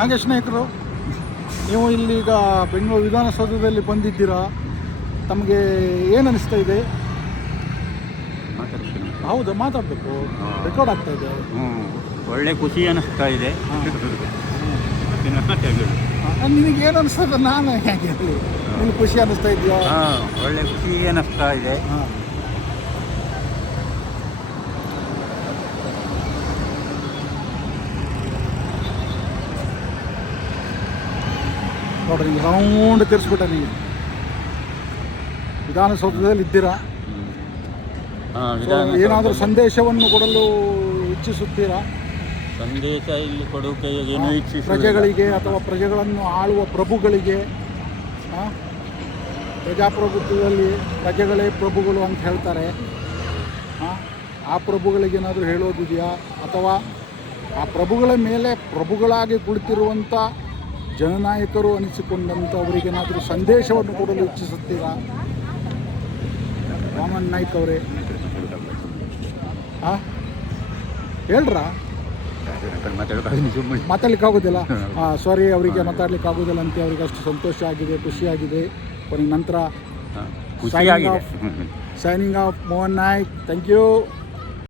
ನಾಗೇಶ್ ನಾಯ್ಕರು, ನೀವು ಇಲ್ಲಿಗ ಬೆಂಗಳೂರು ವಿಧಾನಸೌಧದಲ್ಲಿ ಬಂದಿದ್ದೀರಾ, ತಮಗೆ ಏನು ಅನಿಸ್ತಾ ಇದೆ? ಹೌದಾ, ಮಾತಾಡಬೇಕು, ರೆಕಾರ್ಡ್ ಆಗ್ತಾ ಇದೆ. ಒಳ್ಳೆ ಖುಷಿ ಅನ್ನಿಸ್ತಾ ಇದೆ. ನಿನಗೆ ಏನು ಅನಿಸ್ತದೆ? ನಾನು ಹೇಗೆ ಹೇಳಿ, ನಿನಗೆ ಖುಷಿ ಅನ್ನಿಸ್ತಾ ಇದೆಯಾ? ಒಳ್ಳೆ ಖುಷಿ ಅನ್ನಿಸ್ತಾ ಇದೆ. ನೋಡ್ರಿ, ನೀವು ರೌಂಡ್ ತಿರ್ಸ್ಬಿಟ್ಟ. ನೀವು ವಿಧಾನಸೌಧದಲ್ಲಿ ಇದ್ದೀರಾ, ಏನಾದರೂ ಸಂದೇಶವನ್ನು ಕೊಡಲು ಇಚ್ಛಿಸುತ್ತೀರಾ? ಸಂದೇಶ ಇಲ್ಲಿ ಕೊಡೋಕೆ ಪ್ರಜೆಗಳಿಗೆ ಅಥವಾ ಪ್ರಜೆಗಳನ್ನು ಆಳುವ ಪ್ರಭುಗಳಿಗೆ. ಪ್ರಜಾಪ್ರಭುತ್ವದಲ್ಲಿ ಪ್ರಜೆಗಳೇ ಪ್ರಭುಗಳು ಅಂತ ಹೇಳ್ತಾರೆ. ಆ ಪ್ರಭುಗಳಿಗೇನಾದರೂ ಹೇಳೋದಿದೆಯಾ? ಅಥವಾ ಆ ಪ್ರಭುಗಳ ಮೇಲೆ ಪ್ರಭುಗಳಾಗಿ ಕುಳಿತಿರುವಂಥ ಜನನಾಯಕರು ಅನಿಸಿಕೊಂಡಂಥವರಿಗೇನಾದರೂ ಸಂದೇಶವನ್ನು ಕೊಡಲು ಇಚ್ಛಿಸುತ್ತೀರಾ? ವಾಮನ್ ನಾಯ್ಕ್ ಅವರೇ, ಹೇಳ್ರಾ? ಮಾತಾಡ್ಲಿಕ್ಕೆ ಆಗೋದಿಲ್ಲ. ಸಾರಿ, ಅವರಿಗೆ ಮಾತಾಡ್ಲಿಕ್ಕೆ ಆಗೋದಿಲ್ಲ ಅಂತ. ಅವ್ರಿಗೆ ಅಷ್ಟು ಸಂತೋಷ ಆಗಿದೆ, ಖುಷಿಯಾಗಿದೆ. ಕೊನೆಗೆ ನಂತರ signing off Mohan Naik. Thank you.